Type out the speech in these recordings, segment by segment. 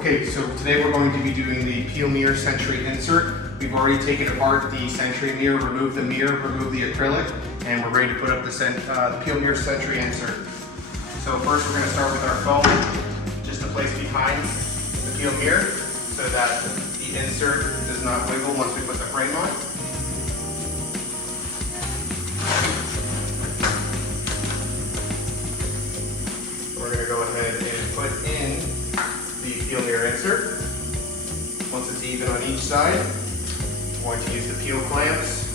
Okay, so today we're going to be doing the peel mirror Sentry insert. We've already taken apart the Sentry mirror, removed the mirror, removed the acrylic, and we're ready to put up the peel mirror Sentry insert. So first we're going to start with our foam, just to place behind the peel mirror so that the insert does not wiggle once we put the frame on. We're going to go ahead and put in the peel mirror insert. Once it's even on each side, we're going to use the peel clamps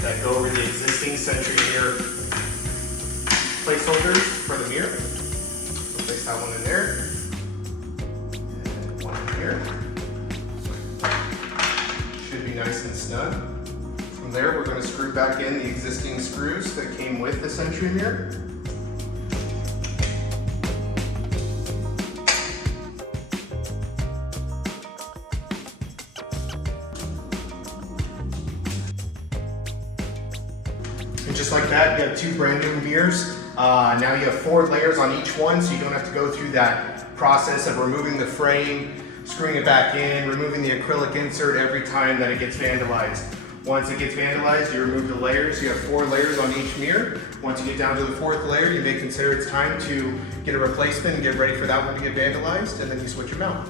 that go over the existing Sentry mirror placeholders for the mirror. We'll place that one in there, and one in here. Should be nice and snug. From there, we're going to screw back in the existing screws that came with the Sentry mirror. And just like that, you have two brand new mirrors. Now you have 4 layers on each one, so you don't have to go through that process of removing the frame, screwing it back in, removing the acrylic insert every time that it gets vandalized. Once it gets vandalized, you remove the layers. You have 4 layers on each mirror. Once you get down to the 4th layer, you may consider it's time to get a replacement and get ready for that one to get vandalized, and then you switch them out.